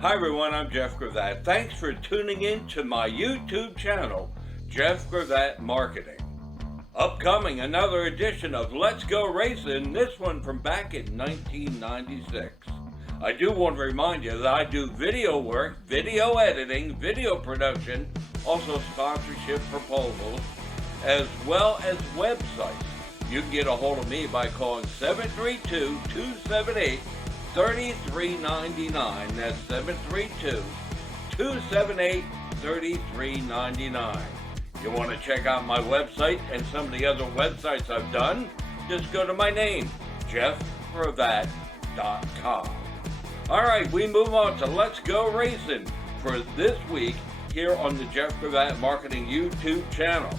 Hi everyone, I'm Jeff Gravatt. Thanks for tuning in to my YouTube channel, Jeff Gravatt Marketing. Upcoming, another edition of Let's Go Racin', this one from back in 1996. I do want to remind you that I do video work, video editing, video production, also sponsorship proposals, as well as websites. You can get a hold of me by calling 732-278-3399. That's 732-278-3399. You want to check out my website and some of the other websites I've done? Just go to my name, jeffgravatt.com. All right, we move on to Let's Go Racin' for this week here on the Jeff Gravatt Marketing YouTube channel.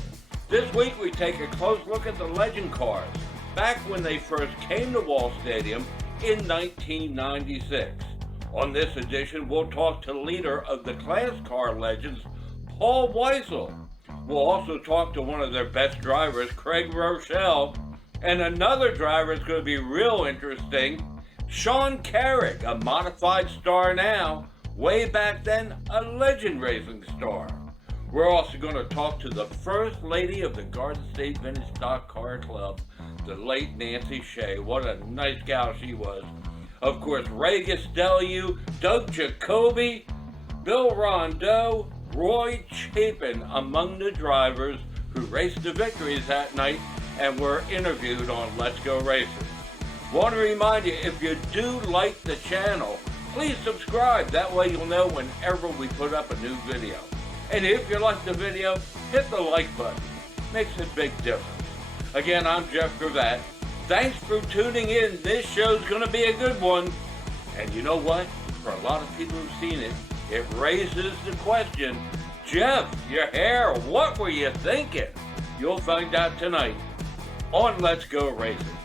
This week we take a close look at the Legend cars back when they first came to Wall Stadium in 1996. On this edition, we'll talk to leader of the KLASCAR Legends, Paul Weisel. We'll also talk to one of their best drivers, Craig Rochelle, and another driver is going to be real interesting, Shaun Carrig, a modified star now, way back then a Legend racing star. We're also going to talk to the first lady of the Garden State Vintage Stock Car Club, the late Nancy Shea. What a nice gal she was. Of course, Ray Gastelu, Doug Giacobbe, Bill Rondeau, Roy Chapin among the drivers who raced the victories that night and were interviewed on Let's Go Racin'. Want to remind you, if you do like the channel, please subscribe. That way you'll know whenever we put up a new video. And if you like the video, hit the like button. Makes a big difference. Again, I'm Jeff Gravatt. Thanks for tuning in. This show's going to be a good one. And you know what? For a lot of people who've seen it, it raises the question, Jeff, your hair, what were you thinking? You'll find out tonight on Let's Go Racin'.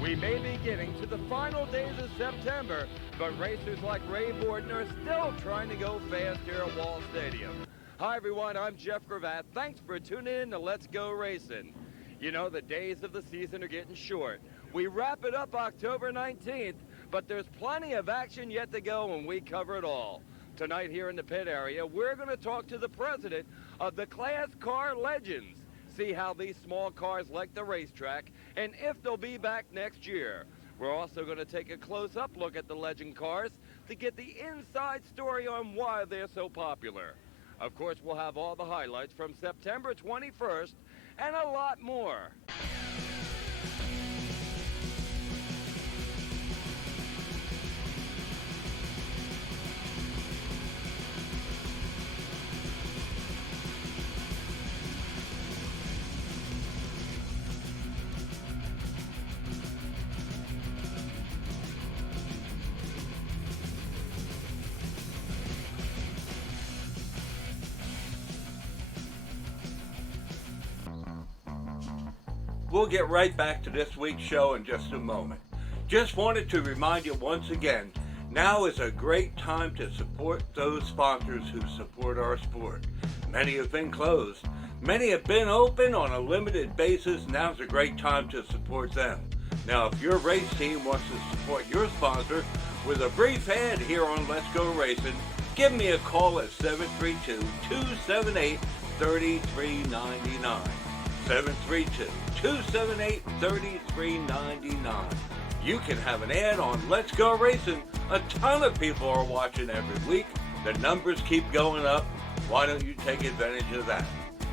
We may be getting to the final days of September, but racers like Ray Borden are still trying to go fast here at Wall Stadium. Hi everyone, I'm Jeff Gravatt. Thanks for tuning in to Let's Go Racin'. You know, the days of the season are getting short. We wrap it up October 19th, but there's plenty of action yet to go and we cover it all. Tonight here in the pit area, we're going to talk to the president of the KLASCAR Legends. See how these small cars like the racetrack, and if they'll be back next year. We're also going to take a close-up look at the Legend cars to get the inside story on why they're so popular. Of course, we'll have all the highlights from September 21st and a lot more. We'll get right back to this week's show in just a moment. Just wanted to remind you once again, now is a great time to support those sponsors who support our sport. Many have been closed. Many have been open on a limited basis. Now's a great time to support them. Now, if your race team wants to support your sponsor with a brief ad here on Let's Go Racin', give me a call at 732-278-3399. 732-278-3399. You can have an ad on Let's Go Racin'. A ton of people are watching every week. The numbers keep going up. Why don't you take advantage of that?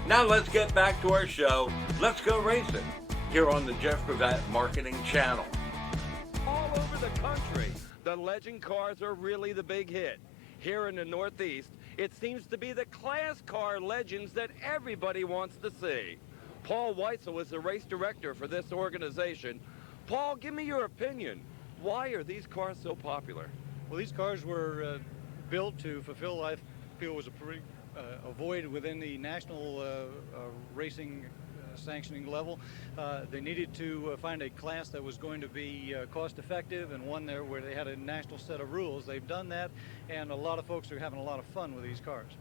Now let's get back to our show, Let's Go Racin', here on the Jeff Gravatt Marketing channel. the country, the Legend cars are really the big hit. Here in the Northeast, it seems to be the KLASCAR Legends that everybody wants to see. Paul Weisel is the race director for this organization. Paul, give me your opinion. Why are these cars so popular? Well, these cars were built to fulfill, I feel, was a void within the national racing sanctioning level. They needed to find a class that was going to be cost effective and one there where they had a national set of rules. They've done that, and a lot of folks are having a lot of fun with these cars.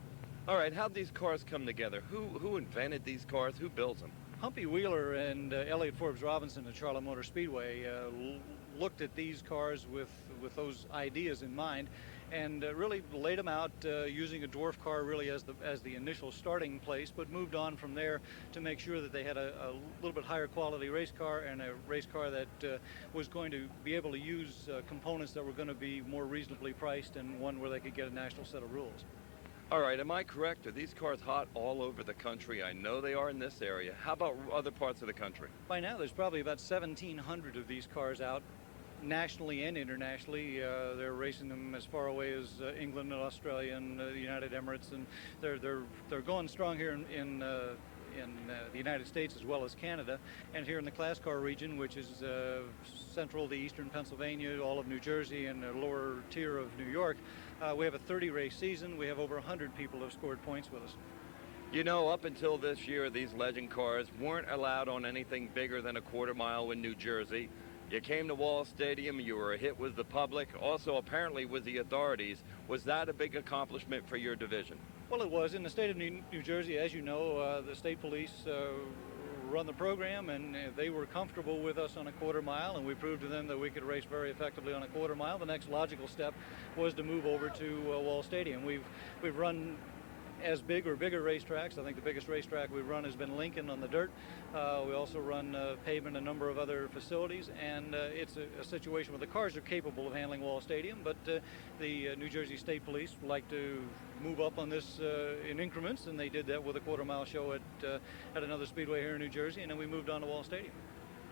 All right, how'd these cars come together? Who invented these cars? Who builds them? Humpy Wheeler and Elliott Forbes Robinson at Charlotte Motor Speedway looked at these cars with those ideas in mind, and really laid them out using a dwarf car really as the initial starting place, but moved on from there to make sure that they had a little bit higher quality race car, and a race car that was going to be able to use components that were going to be more reasonably priced, and one where they could get a national set of rules. All right, am I correct? Are these cars hot all over the country? I know they are in this area. How about other parts of the country? By now, there's probably about 1,700 of these cars out, nationally and internationally. They're racing them as far away as England and Australia and the United Emirates, and they're going strong here in the United States as well as Canada, and here in the KLASCAR region, which is central to eastern Pennsylvania, all of New Jersey, and the lower tier of New York. We have a 30-race season. We have over 100 people who have scored points with us. You know, up until this year, these Legend cars weren't allowed on anything bigger than a quarter mile in New Jersey. You came to Wall Stadium, you were a hit with the public, also apparently with the authorities. Was that a big accomplishment for your division? Well, it was. In the state of New Jersey, as you know, the state police run the program, and they were comfortable with us on a quarter mile, and we proved to them that we could race very effectively on a quarter mile. The next logical step was to move over to Wall Stadium. We've run as big or bigger racetracks. I think the biggest racetrack we've run has been Lincoln on the dirt. We also run pavement, a number of other facilities, and it's a situation where the cars are capable of handling Wall Stadium, but the New Jersey State Police like to move up on this in increments, and they did that with a quarter mile show at another speedway here in New Jersey, and then we moved on to Wall Stadium.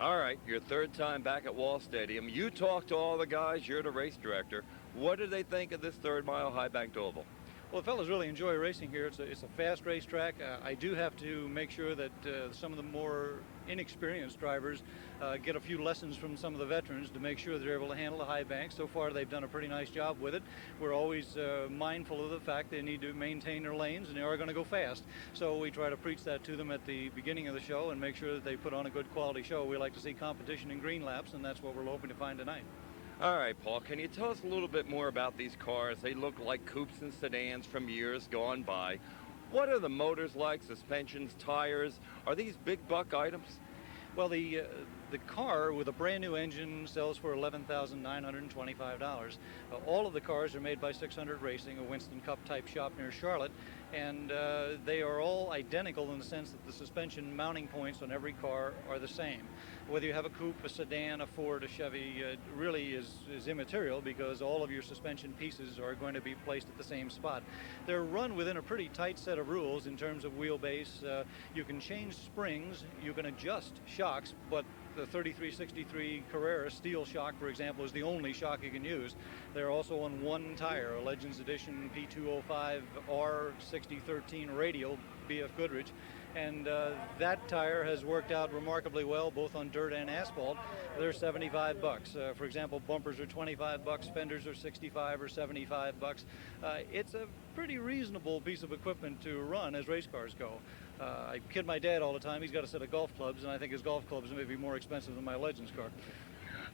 All right, your third time back at Wall Stadium. You talked to all the guys, you're the race director. What do they think of this 3rd mile high banked oval? Well, the fellas really enjoy racing here. It's a fast racetrack. I do have to make sure that some of the more inexperienced drivers get a few lessons from some of the veterans to make sure they're able to handle the high banks. So far, they've done a pretty nice job with it. We're always mindful of the fact they need to maintain their lanes, and they are going to go fast. So we try to preach that to them at the beginning of the show and make sure that they put on a good quality show. We like to see competition in green laps, and that's what we're hoping to find tonight. All right, Paul, can you tell us a little bit more about these cars? They look like coupes and sedans from years gone by. What are the motors like, suspensions, tires? Are these big buck items? Well, the car with a brand new engine sells for $11,925. All of the cars are made by 600 Racing, a Winston Cup type shop near Charlotte, and they are all identical in the sense that the suspension mounting points on every car are the same. Whether you have a coupe, a sedan, a Ford, a Chevy, really is immaterial, because all of your suspension pieces are going to be placed at the same spot. They're run within a pretty tight set of rules in terms of wheelbase. You can change springs, you can adjust shocks, but the 3363 Carrera steel shock, for example, is the only shock you can use. They're also on one tire, a Legends Edition P205R 6013 radial BF Goodrich, and that tire has worked out remarkably well both on dirt and asphalt. They're $75. For example, bumpers are $25, fenders are $65 or $75. It's a pretty reasonable piece of equipment to run as race cars go. I kid my dad all the time. He's got a set of golf clubs, and I think his golf clubs may be more expensive than my Legends car.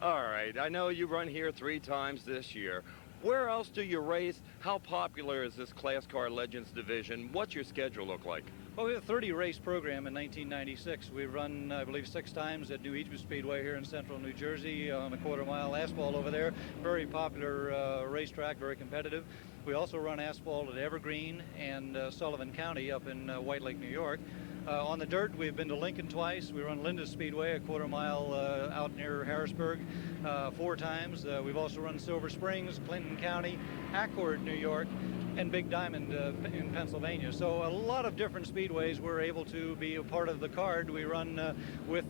All right, I know you run here 3 times this year. Where else do you race? How popular is this KLASCAR Legends division? What's your schedule look like? Well, we have a 30-race program in 1996. We run, I believe, 6 times at New Egypt Speedway here in central New Jersey on a quarter-mile asphalt over there. Very popular racetrack, very competitive. We also run asphalt at Evergreen and Sullivan County up in White Lake, New York. On the dirt, we've been to Lincoln twice. We run Linda Speedway, a quarter-mile out near Harrisburg. 4 times. We've also run Silver Springs, Clinton County, Accord, New York, and Big Diamond in Pennsylvania. So a lot of different speedways we're able to be a part of the card. We run with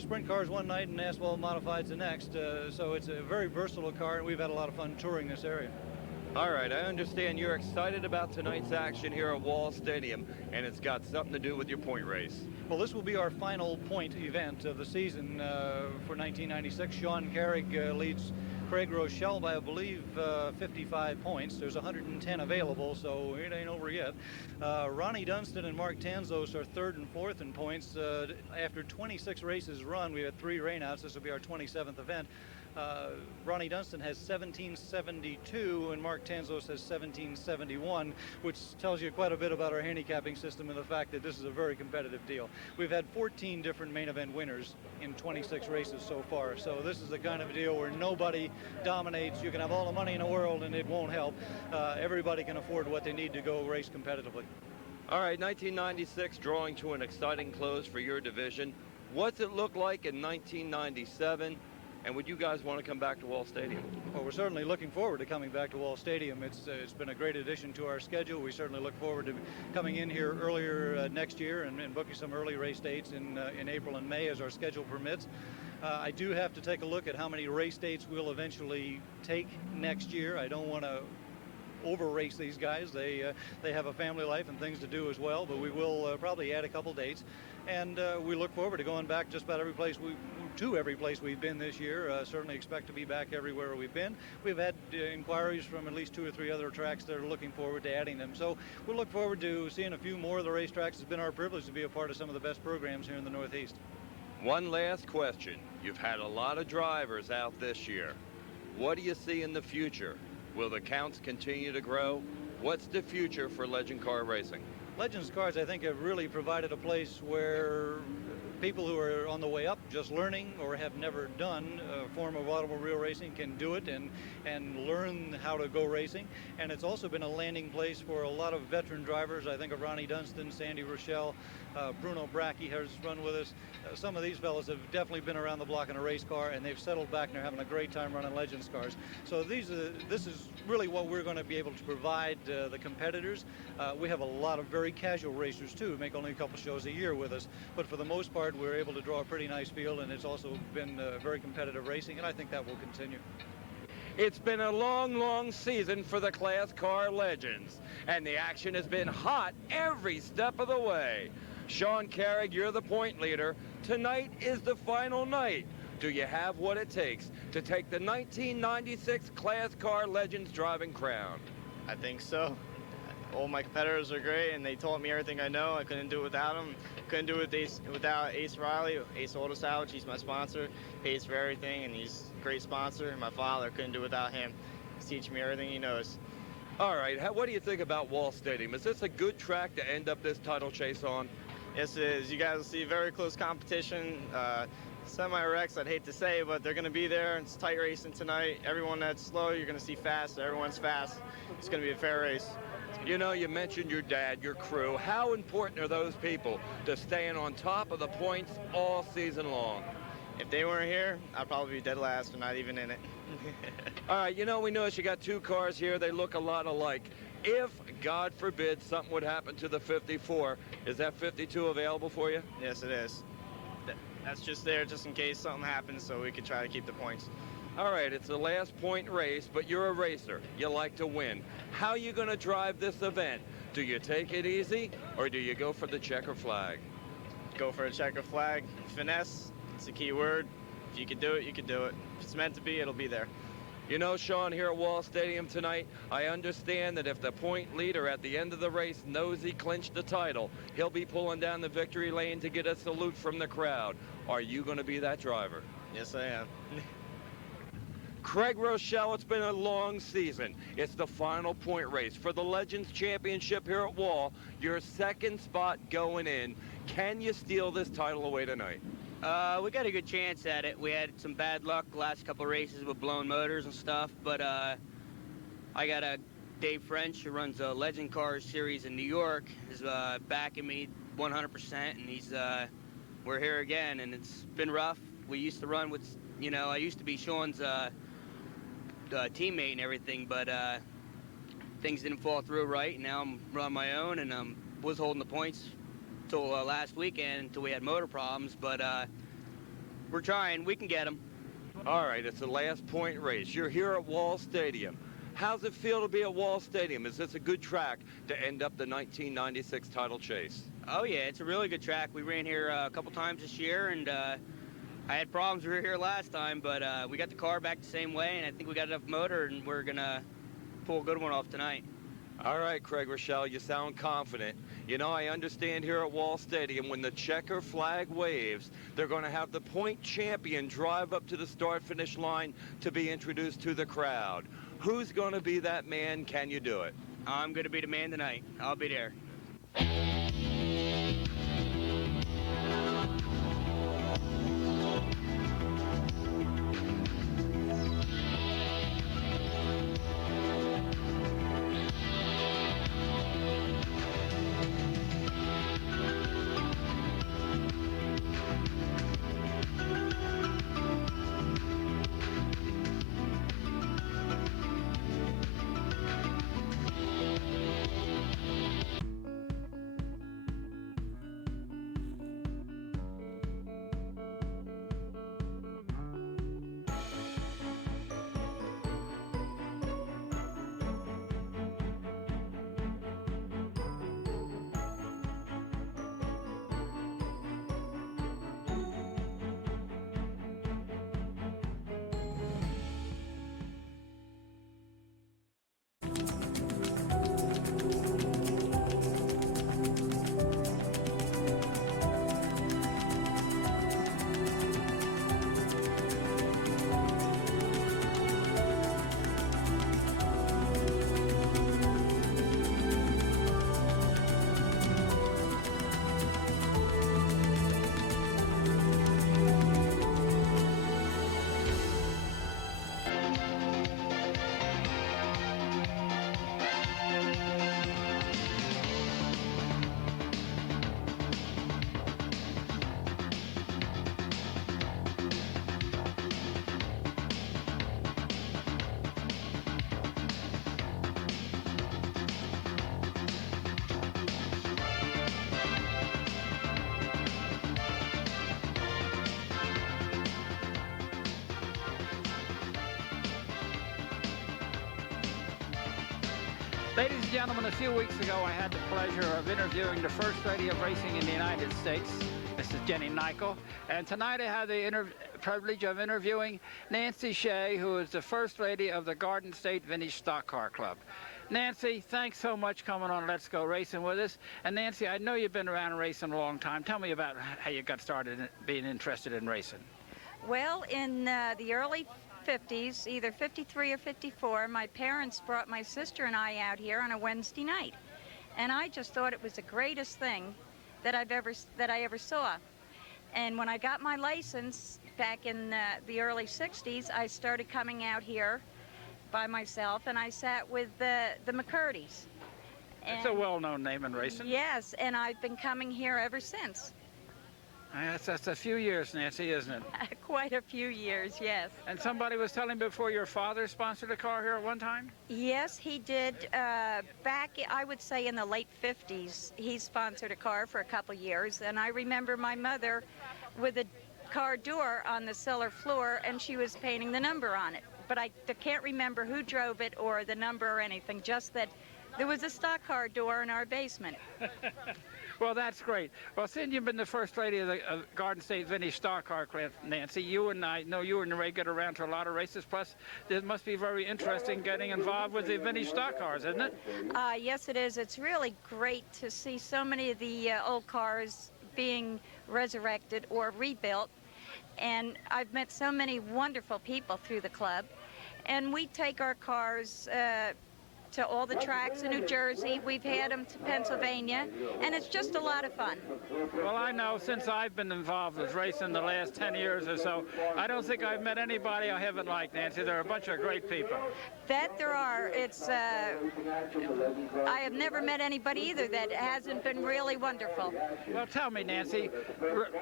sprint cars one night and asphalt modifieds the next. So it's a very versatile car, and we've had a lot of fun touring this area. All right, I understand you're excited about tonight's action here at Wall Stadium, and it's got something to do with your point race. Well, this will be our final point event of the season for 1996. Shaun Carrig leads Craig Rochelle by, I believe, 55 points. There's 110 available, so it ain't over yet. Ronnie Dunston and Mark Tanzos are 3rd and 4th in points. After 26 races run, we had 3 rainouts. This will be our 27th event. Ronnie Dunston has 1772 and Mark Tanzos has 1771, which tells you quite a bit about our handicapping system and the fact that this is a very competitive deal. We've had 14 different main event winners in 26 races so far, so this is the kind of deal where nobody dominates. You can have all the money in the world and it won't help. Everybody can afford what they need to go race competitively. All right, 1996 drawing to an exciting close for your division. What's it look like in 1997? And would you guys want to come back to Wall Stadium? Well, we're certainly looking forward to coming back to Wall Stadium. It's been a great addition to our schedule. We certainly look forward to coming in here earlier next year and booking some early race dates in April and May as our schedule permits. I do have to take a look at how many race dates we'll eventually take next year. I don't want to over race these guys. They have a family life and things to do as well, but we will probably add a couple dates. And we look forward to going back just about every place we've been this year. Certainly expect to be back everywhere we've been. We've had inquiries from at least 2 or 3 other tracks that are looking forward to adding them. So we'll look forward to seeing a few more of the racetracks. It's been our privilege to be a part of some of the best programs here in the Northeast. One last question. You've had a lot of drivers out this year. What do you see in the future? Will the counts continue to grow? What's the future for Legend Car Racing? Legends Cars, I think, have really provided a place where people who are on the way up, just learning or have never done a form of automobile racing can do it and learn how to go racing. And it's also been a landing place for a lot of veteran drivers. I think of Ronnie Dunston, Sandy Rochelle, Bruno Bracchi has run with us. Some of these fellows have definitely been around the block in a race car, and they've settled back and they're having a great time running Legends cars. So this is really what we're going to be able to provide the competitors. We have a lot of very casual racers too, who make only a couple shows a year with us, but for the most part we're able to draw a pretty nice field, and it's also been very competitive racing, and I think that will continue. It's been a long, long season for the KLASCAR Legends, and the action has been hot every step of the way. Shaun Carrig, you're the point leader. Tonight is the final night. Do you have what it takes to take the 1996 KLASCAR Legends driving crown? I think so. All my competitors are great, and they taught me everything I know. I couldn't do it without them. Couldn't do it without Ace Riley, Ace Auto Salvage. He's my sponsor, pays for everything, and he's a great sponsor. And my father, couldn't do it without him. He's teaching me everything he knows. All right, what do you think about Wall Stadium? Is this a good track to end up this title chase on? Yes, it is. You guys will see very close competition. Semi-wrecks, I'd hate to say, but they're going to be there. It's tight racing tonight. Everyone that's slow, you're going to see fast. Everyone's fast. It's going to be a fair race. You know, you mentioned your dad, your crew. How important are those people to staying on top of the points all season long? If they weren't here, I'd probably be dead last or not even in it. All right, you know, we noticed you got 2 cars here. They look a lot alike. If, God forbid, something would happen to the 54, is that 52 available for you? Yes, it is. That's just there just in case something happens, so we could try to keep the points. All right, it's the last point race, but you're a racer. You like to win. How are you going to drive this event? Do you take it easy, or do you go for the checker flag? Go for a checker flag. Finesse, it's the key word. If you can do it, you can do it. If it's meant to be, it'll be there. You know, Shaun, here at Wall Stadium tonight, I understand that if the point leader at the end of the race knows he clinched the title, he'll be pulling down the victory lane to get a salute from the crowd. Are you going to be that driver? Yes, I am. Craig Rochelle, it's been a long season. It's the final point race for the Legends Championship here at Wall. Your second spot going in. Can you steal this title away tonight? We got a good chance at it. We had some bad luck the last couple races with blown motors and stuff, but I got Dave French, who runs a Legend Cars series in New York, is backing me 100%, and we're here again, and it's been rough. We used to run with You know, I used to be Shaun's teammate and everything, but things didn't fall through right. And now I'm on my own, and was holding the points till last weekend until we had motor problems. But we're trying. We can get them. All right, it's the last point race. You're here at Wall Stadium. How's it feel to be at Wall Stadium? Is this a good track to end up the 1996 title chase? Oh yeah, it's a really good track. We ran here a couple times this year, and I had problems. We were here last time, but we got the car back the same way, and I think we got enough motor, and we're gonna pull a good one off tonight. All right, Craig Rochelle, you sound confident. You know, I understand here at Wall Stadium, when the checker flag waves, they're going to have the point champion drive up to the start-finish line to be introduced to the crowd. Who's going to be that man? Can you do it? I'm gonna be the man tonight. I'll be there. Ladies and gentlemen, a few weeks ago I had the pleasure of interviewing the First Lady of Racing in the United States, Mrs. Jenny Nykel, and tonight I have the privilege of interviewing Nancy Shea, who is the First Lady of the Garden State Vintage Stock Car Club. Nancy, thanks so much coming on Let's Go Racing with us. And Nancy, I know you've been around racing a long time. Tell me about how you got started in being interested in racing. Well, in the early 50s, either 53 or 54, my parents brought my sister and I out here on a Wednesday night. And I just thought it was the greatest thing that I ever saw. And when I got my license back in the early 60s, I started coming out here by myself, and I sat with the McCurdy's. It's a well-known name in racing. Yes, and I've been coming here ever since. That's a few years, Nancy, isn't it? Quite a few years, yes. And somebody was telling me before your father sponsored a car here at one time? Yes, he did. Back, I would say, in the late 50s, he sponsored a car for a couple years. And I remember my mother with a car door on the cellar floor, and she was painting the number on it. But I can't remember who drove it or the number or anything, just that there was a stock car door in our basement. Well, that's great. Well, since you've been the First Lady of the Garden State Vintage Stock Car Club, Nancy, you and I know you and Ray get around to a lot of races. Plus, it must be very interesting getting involved with the vintage stock cars, isn't it? Yes, it is. It's really great to see so many of the old cars being resurrected or rebuilt. And I've met so many wonderful people through the club. And we take our cars to all the tracks in New Jersey. We've had them to Pennsylvania, and it's just a lot of fun. Well, I know since I've been involved with racing the last 10 years or so, I don't think I've met anybody I haven't liked, Nancy. There are a bunch of great people. That there are. It's I have never met anybody either that hasn't been really wonderful. Well, tell me, Nancy,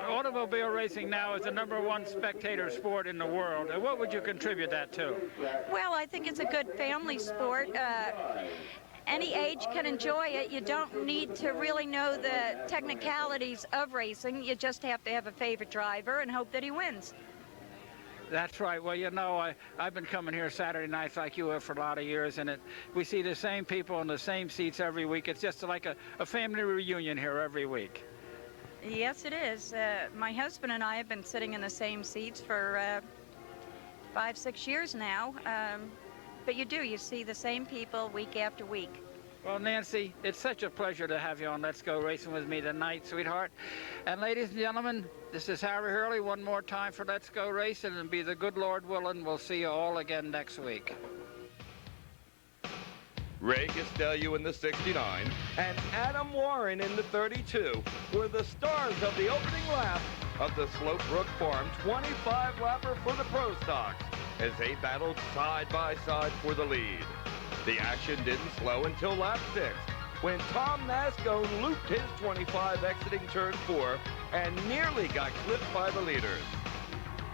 automobile racing now is the #1 spectator sport in the world. And what would you contribute that to? Well, I think it's a good family sport. Any age can enjoy it. You don't need to really know the technicalities of racing. You just have to have a favorite driver and hope that he wins. That's right. Well, you know, I've been coming here Saturday nights like you have for a lot of years, and we see the same people in the same seats every week. It's just like a family reunion here every week. Yes, it is. My husband and I have been sitting in the same seats for 5-6 years now. But you see the same people week after week. Well, Nancy, it's such a pleasure to have you on Let's Go Racing with me tonight, sweetheart. And ladies and gentlemen, this is Harry Hurley one more time for Let's Go Racing, and be the good Lord willing, we'll see you all again next week. Ray Gastelu in the 69 and Adam Warren in the 32 were the stars of the opening lap of the Slopebrook Farm 25-lapper for the Pro Stocks as they battled side by side for the lead. The action didn't slow until lap 6 when Tom Nascone looped his 25 exiting turn 4 and nearly got clipped by the leaders.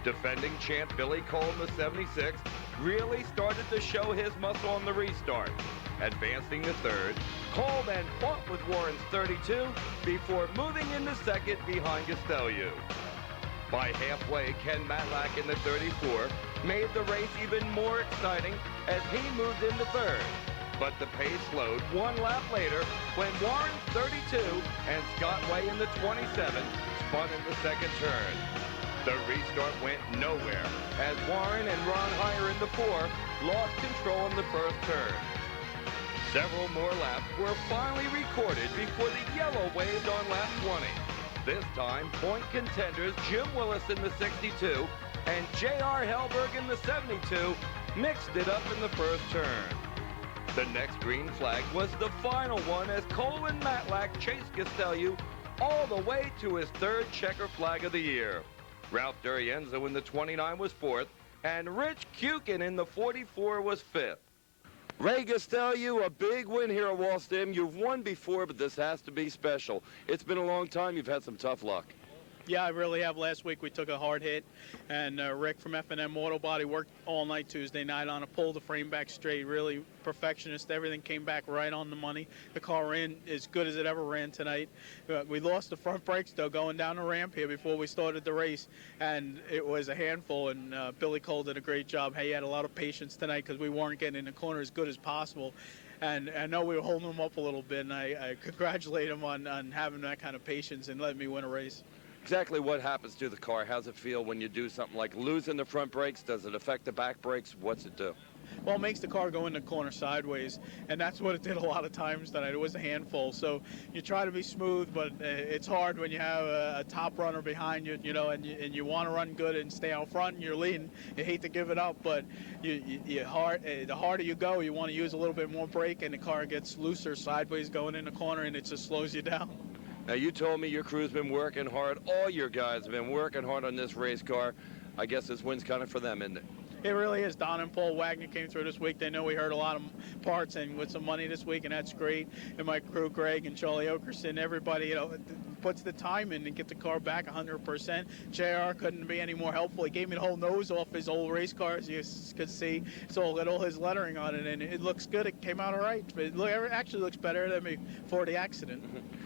Defending champ Billy Cole in the 76 really started to show his muscle on the restart. Advancing to third, Cole then fought with Warren's 32 before moving into second behind Gastelu. By halfway, Ken Matlack in the 34 made the race even more exciting as he moved into third. But the pace slowed one lap later when Warren's 32 and Scott Way in the 27 spun in the second turn. The restart went nowhere as Warren and Ron Heyer in the 4 lost control in the first turn. Several more laps were finally recorded before the yellow waved on lap 20. This time, point contenders Jim Willis in the 62 and J.R. Hellberg in the 72 mixed it up in the first turn. The next green flag was the final one as Cole and Matlack chased Gastelu all the way to his third checker flag of the year. Ralph Durienzo in the 29 was fourth, and Rich Kukin in the 44 was fifth. Ray Gastelu, a big win here at Wall Stadium. You've won before, but this has to be special. It's been a long time. You've had some tough luck. Yeah, I really have. Last week we took a hard hit, and Rick from F&M Auto Body worked all night Tuesday night on it, pulled the frame back straight, really perfectionist. Everything came back right on the money. The car ran as good as it ever ran tonight. We lost the front brakes, though, going down the ramp here before we started the race, and it was a handful, and Billy Cole did a great job. He had a lot of patience tonight because we weren't getting in the corner as good as possible. And I know we were holding him up a little bit, and I congratulate him on having that kind of patience and letting me win a race. Exactly what happens to the car? How's it feel when you do something like losing the front brakes? Does it affect the back brakes? What's it do? Well, it makes the car go in the corner sideways, and that's what it did a lot of times tonight. It was a handful. So you try to be smooth, but it's hard when you have a top runner behind you, you know, and you want to run good and stay out front and you're leading. You hate to give it up, but the harder you go, you want to use a little bit more brake, and the car gets looser sideways going in the corner, and it just slows you down. Now, you told me your crew's been working hard. All your guys have been working hard on this race car. I guess this win's kind of for them, isn't it? It really is. Don and Paul Wagner came through this week. They know we heard a lot of parts and with some money this week, and that's great. And my crew, Greg and Charlie Okerson, everybody, you know, puts the time in and get the car back 100%. JR couldn't be any more helpful. He gave me the whole nose off his old race car, as you could see. It's all got all his lettering on it, and it looks good. It came out all right. It actually looks better than before the accident.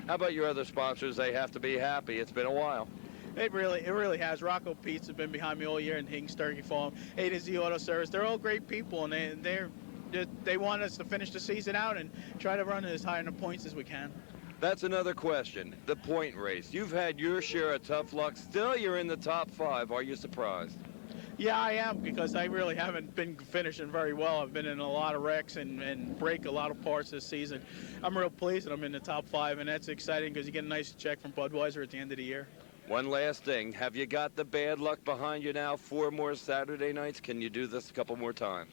How about your other sponsors? They have to be happy. It's been a while. It really has. Rocco Pete's have been behind me all year, and Hings Turkey Farm, A to Z Auto Service. They're all great people, and they want us to finish the season out and try to run it as high in the points as we can. That's another question. The point race. You've had your share of tough luck. Still, you're in the top 5. Are you surprised? Yeah, I am, because I really haven't been finishing very well. I've been in a lot of wrecks and break a lot of parts this season. I'm real pleased that I'm in the top 5, and that's exciting because you get a nice check from Budweiser at the end of the year. One last thing. Have you got the bad luck behind you now? 4 more Saturday nights? Can you do this a couple more times?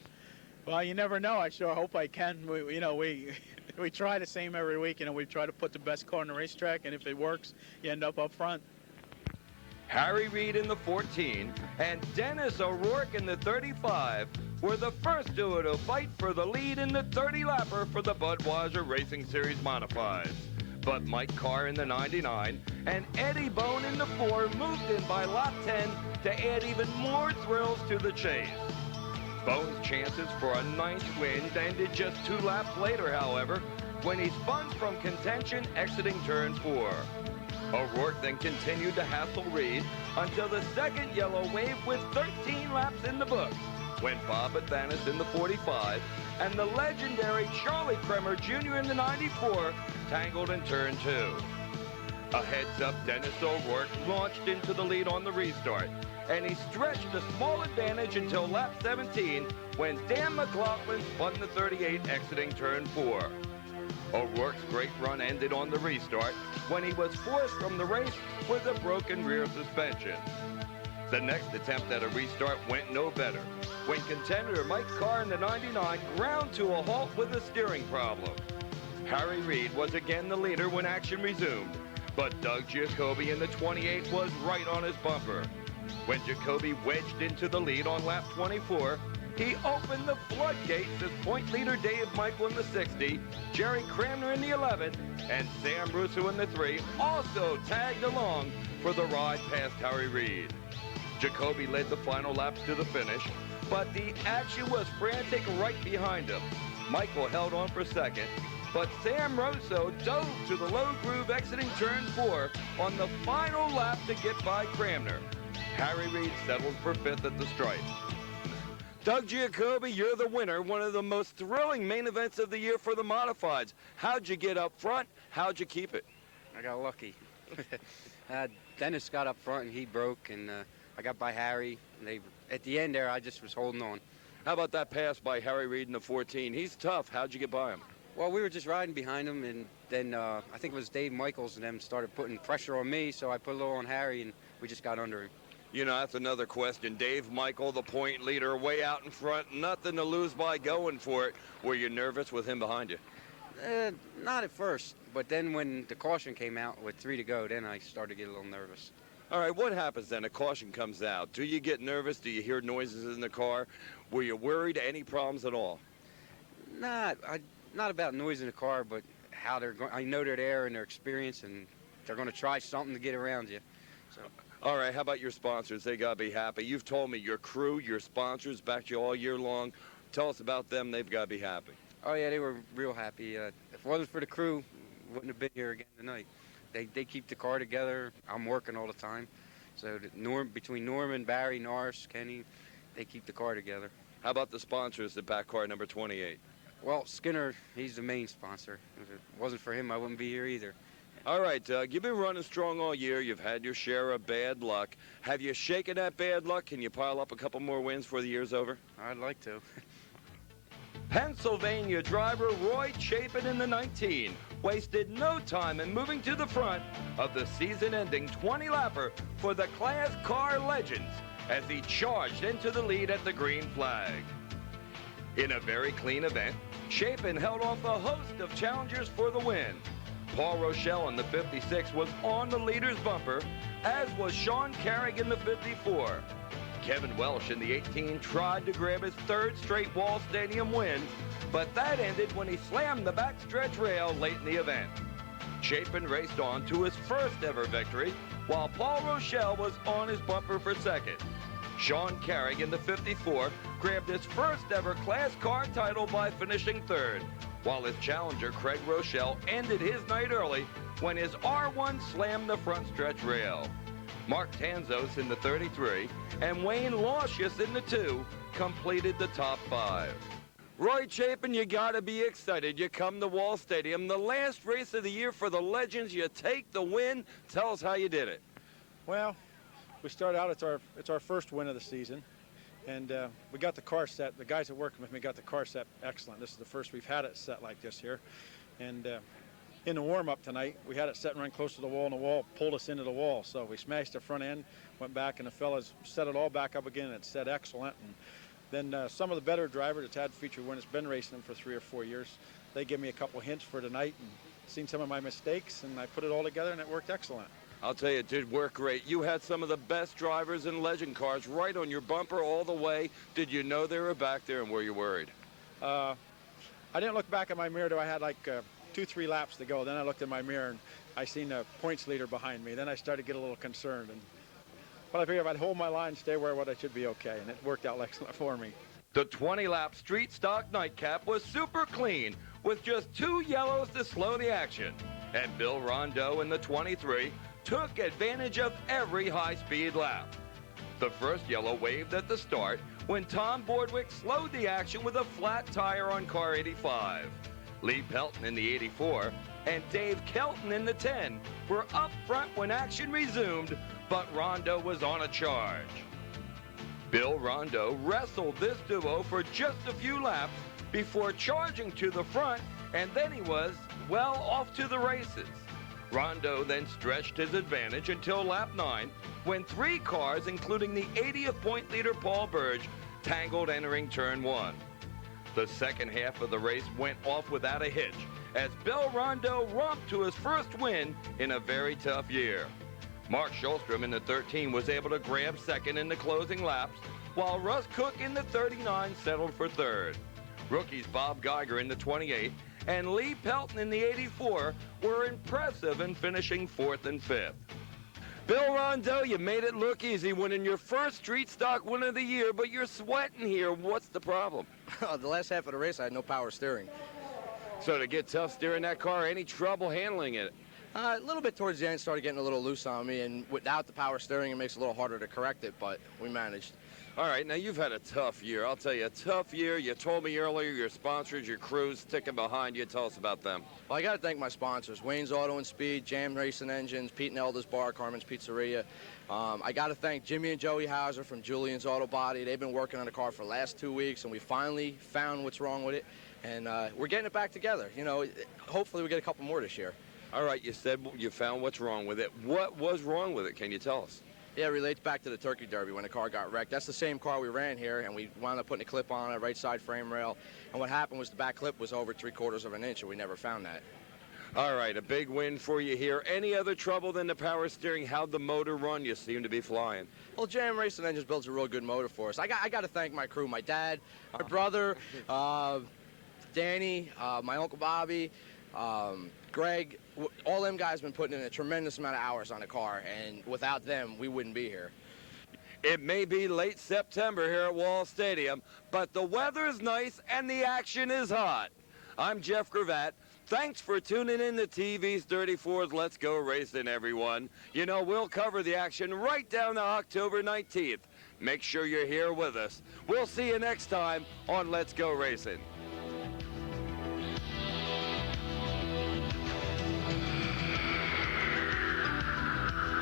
Well, you never know. I sure hope I can. We try the same every week. We try to put the best car on the racetrack, and if it works, you end up front. Harry Reid in the 14 and Dennis O'Rourke in the 35 were the first duo to fight for the lead in the 30-lapper for the Budweiser Racing Series Modifieds. But Mike Carr in the 99 and Eddie Bone in the 4 moved in by lap 10 to add even more thrills to the chase. Bone's chances for a ninth win ended just 2 laps later, however, when he spun from contention exiting turn 4. O'Rourke then continued to hassle Reid until the second yellow wave with 13 laps in the books, when Bob advanced in the 45 and the legendary Charlie Kremer Jr. in the 94 tangled in turn 2. A heads-up Dennis O'Rourke launched into the lead on the restart, and he stretched a small advantage until lap 17 when Dan McLaughlin spun the 38 exiting turn 4. O'Rourke's great run ended on the restart when he was forced from the race with a broken rear suspension. The next attempt at a restart went no better when contender Mike Carr in the 99 ground to a halt with a steering problem. Harry Reid was again the leader when action resumed, but Doug Giacobbe in the 28 was right on his bumper. When Giacobbe wedged into the lead on lap 24, he opened the floodgates as point leader Dave Michael in the 60, Jerry Cramner in the 11, and Sam Russo in the 3 also tagged along for the ride past Harry Reid. Giacobbe led the final laps to the finish, but the action was frantic right behind him. Michael held on for second, but Sam Russo dove to the low groove exiting turn 4 on the final lap to get by Cramner. Harry Reid settled for 5th at the stripe. Doug Giacobbe, you're the winner, one of the most thrilling main events of the year for the Modifieds. How'd you get up front? How'd you keep it? I got lucky. Dennis got up front and he broke, and I got by Harry. And at the end there, I just was holding on. How about that pass by Harry Reid in the 14? He's tough. How'd you get by him? Well, we were just riding behind him, and then I think it was Dave Michaels and them started putting pressure on me, so I put a little on Harry, and we just got under him. You know, that's another question. Dave Michael, the point leader, way out in front, nothing to lose by going for it. Were you nervous with him behind you? Not at first, but then when the caution came out with 3 to go, then I started to get a little nervous. All right, what happens then? A caution comes out. Do you get nervous? Do you hear noises in the car? Were you worried? Any problems at all? Not about noise in the car, but how they're going. I know they're there and their experience, and they're going to try something to get around you. So. All right, how about your sponsors? They got to be happy. You've told me your crew, your sponsors backed you all year long. Tell us about them. They've got to be happy. Oh, yeah, they were real happy. If it wasn't for the crew, wouldn't have been here again tonight. They keep the car together. I'm working all the time. So between Norman, Barry, Norris, Kenny, they keep the car together. How about the sponsors that back car number 28? Well, Skinner, he's the main sponsor. If it wasn't for him, I wouldn't be here either. All right, Doug, you've been running strong all year. You've had your share of bad luck. Have you shaken that bad luck? Can you pile up a couple more wins before the year's over? I'd like to. Pennsylvania driver Roy Chapin in the 19 wasted no time in moving to the front of the season-ending 20-lapper for the KLASCAR Legends as he charged into the lead at the green flag. In a very clean event, Chapin held off a host of challengers for the win. Paul Rochelle in the 56 was on the leader's bumper, as was Shaun Carrig in the 54. Kevin Welsh in the 18 tried to grab his 3rd straight Wall Stadium win, but that ended when he slammed the backstretch rail late in the event. Chapin raced on to his first ever victory, while Paul Rochelle was on his bumper for 2nd. Shaun Carrig in the 54 grabbed his first ever KLASCAR title by finishing 3rd, while his challenger Craig Rochelle ended his night early when his R1 slammed the front stretch rail. Mark Tanzos in the 33 and Wayne Lauschius in the 2 completed the top 5. Roy Chapin, you gotta be excited. You come to Wall Stadium, the last race of the year for the Legends. You take the win. Tell us how you did it. Well, we started out, it's our first win of the season, and we got the car set. The guys that working with me got the car set excellent. This is the first we've had it set like this here. And in the warm-up tonight, we had it set and run close to the wall, and the wall pulled us into the wall. So we smashed the front end, went back, and the fellas set it all back up again, and it set excellent. And Then some of the better drivers that's had feature win, has been racing them for 3 or 4 years. They give me a couple hints for tonight and seen some of my mistakes, and I put it all together, and it worked excellent. I'll tell you, it did work great. You had some of the best drivers in legend cars right on your bumper all the way. Did you know they were back there, and were you worried? I didn't look back at my mirror till I had like 2-3 laps to go. Then I looked in my mirror and I seen a points leader behind me. Then I started to get a little concerned. But I figured if I'd hold my line, stay where I should be okay, and it worked out excellent for me. The 20-lap street stock nightcap was super clean with just 2 yellows to slow the action. And Bill Rondeau in the 23 took advantage of every high-speed lap. The first yellow waved at the start when Tom Boardwick slowed the action with a flat tire on car 85. Lee Pelton in the 84 and Dave Kelton in the 10 were up front when action resumed, but Rondeau was on a charge. Bill Rondeau wrestled this duo for just a few laps before charging to the front, and then he was, well, off to the races. Rondeau then stretched his advantage until lap 9, when 3 cars, including the 80th point leader Paul Burge, tangled entering turn 1. The second half of the race went off without a hitch, as Bill Rondeau romped to his first win in a very tough year. Mark Schulstrom in the 13 was able to grab second in the closing laps, while Russ Cook in the 39 settled for third. Rookies Bob Geiger in the 28 and Lee Pelton in the 84 were impressive in finishing 4th and 5th. Bill Rondeau, you made it look easy winning your first street stock win of the year, but you're sweating here. What's the problem? The last half of the race, I had no power steering. So to get tough steering that car, any trouble handling it? A little bit towards the end, started getting a little loose on me, and without the power steering, it makes it a little harder to correct it, but we managed. All right, now you've had a tough year. I'll tell you, a tough year. You told me earlier your sponsors, your crews sticking behind you. Tell us about them. Well, I got to thank my sponsors, Wayne's Auto and Speed, Jam Racing Engines, Pete and Elder's Bar, Carmen's Pizzeria. I got to thank Jimmy and Joey Hauser from Julian's Auto Body. They've been working on the car for the last 2 weeks, and we finally found what's wrong with it, and we're getting it back together. You know, hopefully we get a couple more this year. All right, you said you found what's wrong with it. What was wrong with it? Can you tell us? Yeah, it relates back to the Turkey Derby when the car got wrecked. That's the same car we ran here, and we wound up putting a clip on it, right side frame rail. And what happened was the back clip was over 3/4 of an inch, and we never found that. All right, a big win for you here. Any other trouble than the power steering? How'd the motor run? You seem to be flying. Well, Jam Racing Engines builds a real good motor for us. I got to thank my crew, my dad, my brother, Danny, my Uncle Bobby, Greg. All them guys been putting in a tremendous amount of hours on the car, and without them, we wouldn't be here. It may be late September here at Wall Stadium, but the weather's nice and the action is hot. I'm Jeff Gravatt. Thanks for tuning in to TV's 34's Let's Go Racing, everyone. You know, we'll cover the action right down to October 19th. Make sure you're here with us. We'll see you next time on Let's Go Racing.